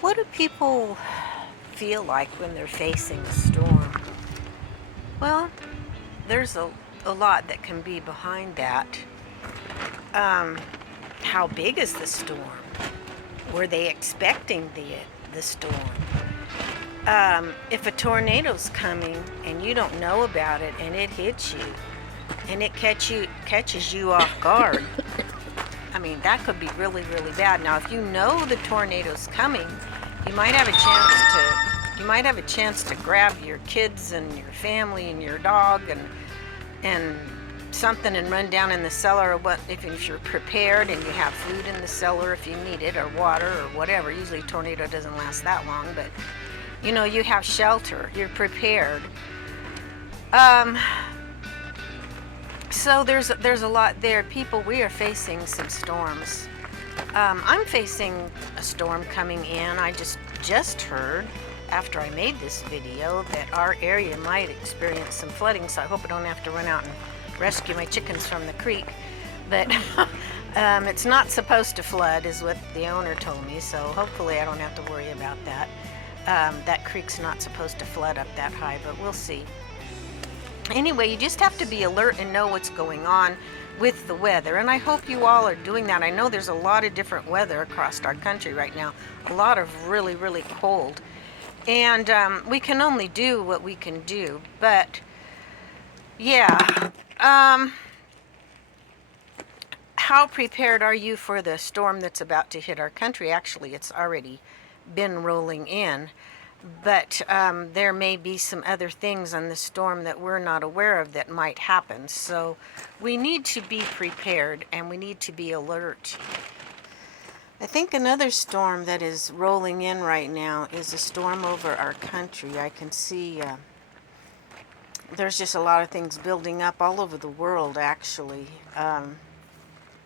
What do people feel like when they're facing a storm? Well, there's a lot that can be behind that. Um, how big is the storm? Were they expecting the storm? If a tornado's coming and you don't know about it and it hits you and it catches you off guard, I mean that could be really really bad. Now, if you know the tornado's coming, you might have a chance to grab your kids and your family and your dog and something and run down in the cellar, or what if you're prepared and you have food in the cellar if you need it, or water or whatever. Usually a tornado doesn't last that long, but you have shelter, you're prepared. um so there's a lot there. People, we are facing some storms. I'm facing a storm coming in. I just heard after I made this video that our area might experience some flooding, so I hope I don't have to run out and rescue my chickens from the creek. But it's not supposed to flood is what the owner told me, so hopefully I don't have to worry about that. That creek's not supposed to flood up that high, but we'll see. Anyway, you just have to be alert and know what's going on with the weather, and I hope you all are doing that. I know there's a lot of different weather across our country right now, a lot of really really cold, and we can only do what we can do. But yeah, how prepared are you for the storm that's about to hit our country? Actually, it's already been rolling in, but there may be some other things on the storm that we're not aware of that might happen. So we need to be prepared and we need to be alert. I think another storm that is rolling in right now is a storm over our country. I can see there's just a lot of things building up all over the world, actually.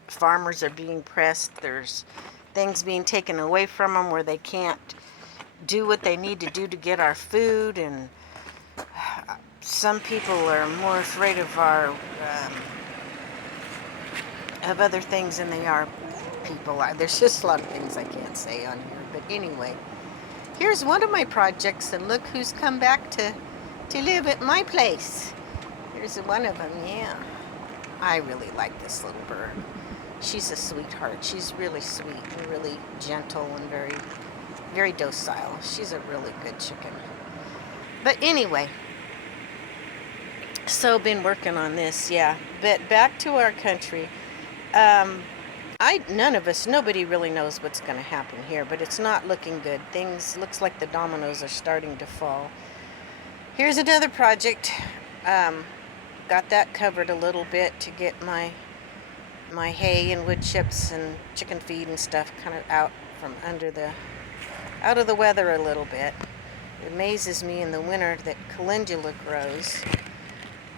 Farmers are being pressed. There's things being taken away from them where they can't do what they need to do to get our food, and some people are more afraid of of other things than they are people. There's just a lot of things I can't say on here, but anyway, here's one of my projects, and look who's come back to live at my place. Here's one of them. Yeah, I really like this little bird. She's a sweetheart. She's really sweet and really gentle and very very docile. She's a really good chicken. But anyway, so been working on this, yeah. But back to our country. Nobody really knows what's going to happen here, but it's not looking good. Things looks like the dominoes are starting to fall. Here's another project. Got that covered a little bit to get my hay and wood chips and chicken feed and stuff kind of out of the weather a little bit. It amazes me in the winter that calendula grows,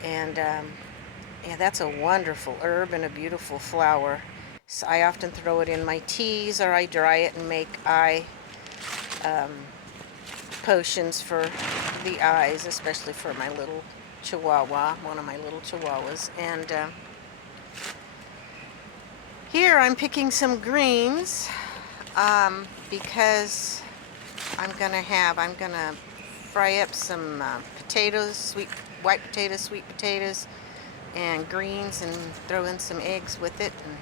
and yeah, that's a wonderful herb and a beautiful flower. So I often throw it in my teas, or I dry it and make eye potions for the eyes, especially for my little chihuahua, one of my little chihuahuas. And here I'm picking some greens because I'm gonna fry up some potatoes, white potatoes, sweet potatoes, and greens, and throw in some eggs with it, and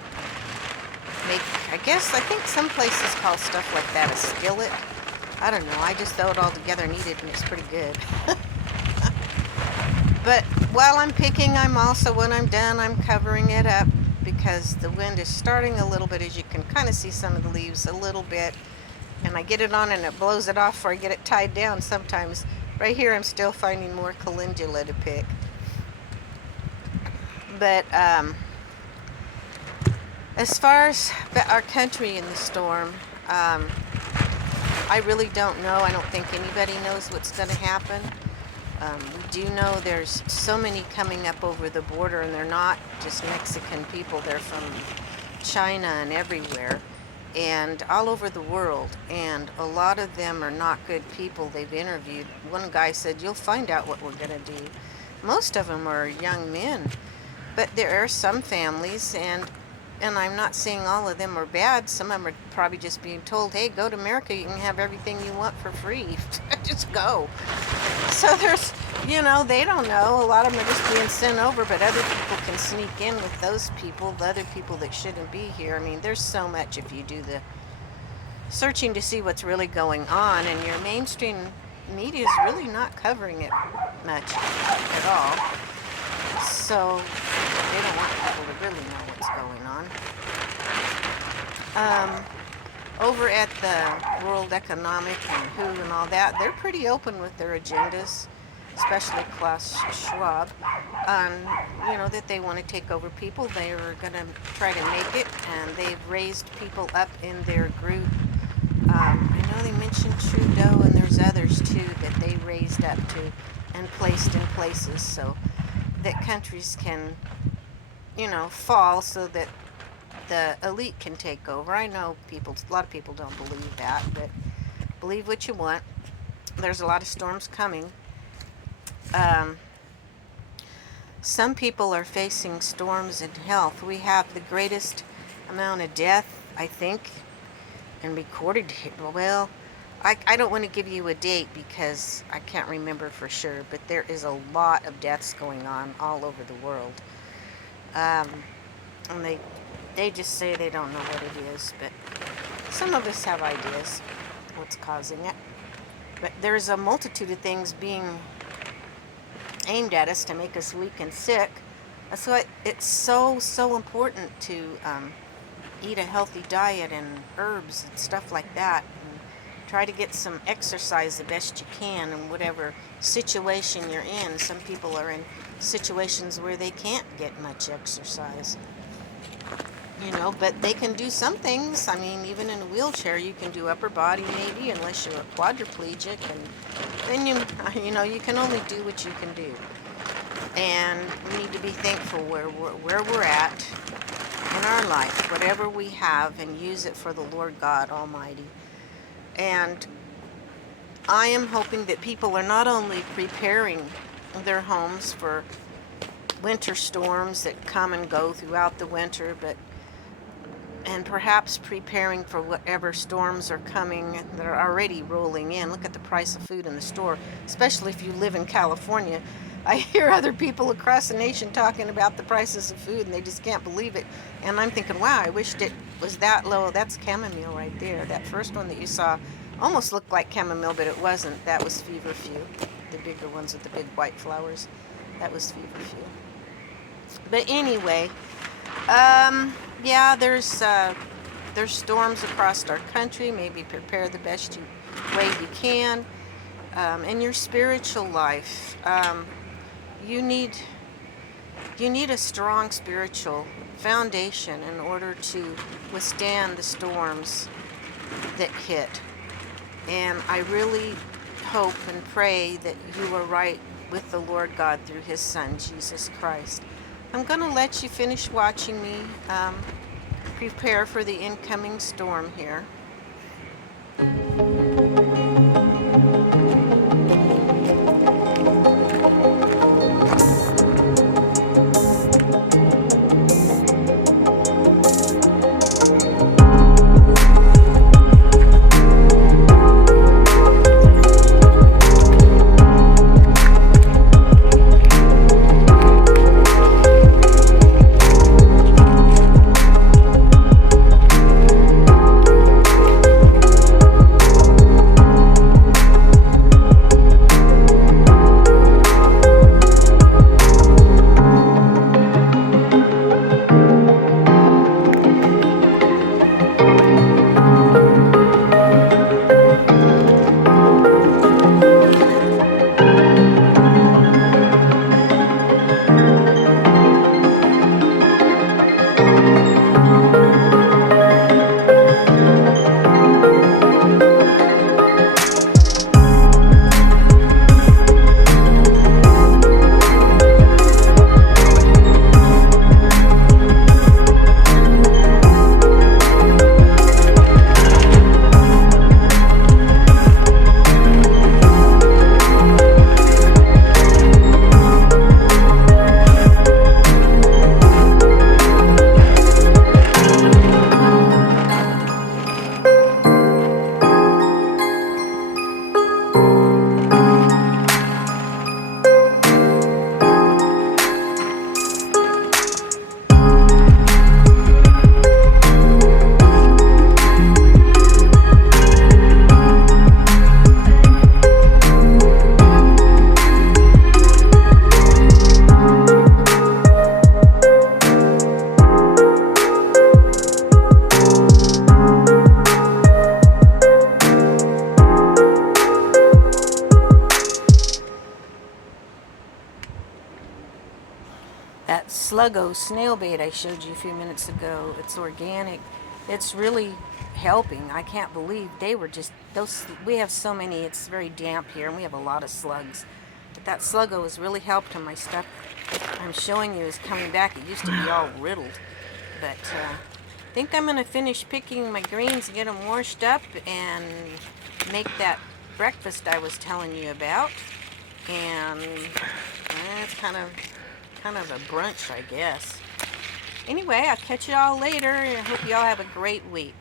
I think some places call stuff like that a skillet. I don't know, I just throw it all together and eat it, and it's pretty good. But while I'm picking, when I'm done, I'm covering it up because the wind is starting a little bit, as you can kind of see some of the leaves a little bit. And I get it on and it blows it off, or I get it tied down sometimes. Right here I'm still finding more calendula to pick. But as far as our country in the storm, I really don't know. I don't think anybody knows what's going to happen. We do know there's so many coming up over the border, and they're not just Mexican people. They're from China and everywhere, and all over the world, and a lot of them are not good people. They've interviewed. One guy said, "You'll find out what we're going to do." Most of them are young men, but there are some families, and And I'm not saying all of them are bad. Some of them are probably just being told, hey, go to America, you can have everything you want for free. Just go. So there's, they don't know. A lot of them are just being sent over, but other people can sneak in with those people, the other people that shouldn't be here. I mean, there's so much if you do the searching to see what's really going on, and your mainstream media is really not covering it much at all. So they don't want people to really know what's going on. Over at the World Economic and WHO and all that, they're pretty open with their agendas, especially Klaus Schwab, on, that they want to take over people. They are going to try to make it, and they've raised people up in their group. I know they mentioned Trudeau, and there's others too that they raised up to and placed in places so that countries can, fall so that the elite can take over. I know a lot of people don't believe that, but believe what you want. There's a lot of storms coming. Some people are facing storms in health. We have the greatest amount of death, I think, and recorded. Well, I don't want to give you a date because I can't remember for sure, but there is a lot of deaths going on all over the world. And they just say they don't know what it is, but some of us have ideas what's causing it. But there's a multitude of things being aimed at us to make us weak and sick. That's why it's so important to eat a healthy diet and herbs and stuff like that. And try to get some exercise the best you can in whatever situation you're in. Some people are in situations where they can't get much exercise. But they can do some things. I mean, even in a wheelchair, you can do upper body maybe, unless you're a quadriplegic, and then you can only do what you can do. And we need to be thankful where we're at in our life, whatever we have, and use it for the Lord God Almighty. And I am hoping that people are not only preparing their homes for winter storms that come and go throughout the winter, and perhaps preparing for whatever storms are coming that are already rolling in. Look at the price of food in the store, especially if you live in California. I hear other people across the nation talking about the prices of food, and they just can't believe it. And I'm thinking, wow, I wished it was that low. That's chamomile right there. That first one that you saw almost looked like chamomile, but it wasn't. That was feverfew. The bigger ones with the big white flowers. That was feverfew. But anyway, yeah, there's storms across our country. Maybe prepare the best way you can. In your spiritual life, you need a strong spiritual foundation in order to withstand the storms that hit. And I really hope and pray that you are right with the Lord God through His Son, Jesus Christ. I'm going to let you finish watching me prepare for the incoming storm here. Sluggo snail bait I showed you a few minutes ago. It's organic. It's really helping. I can't believe they were just those. We have so many. It's very damp here, and we have a lot of slugs. But that Sluggo has really helped, and my stuff I'm showing you is coming back. It used to be all riddled, but I think I'm gonna finish picking my greens and get them washed up and make that breakfast I was telling you about. And it's kind of a brunch, I guess. Anyway, I'll catch you all later, and I hope you all have a great week.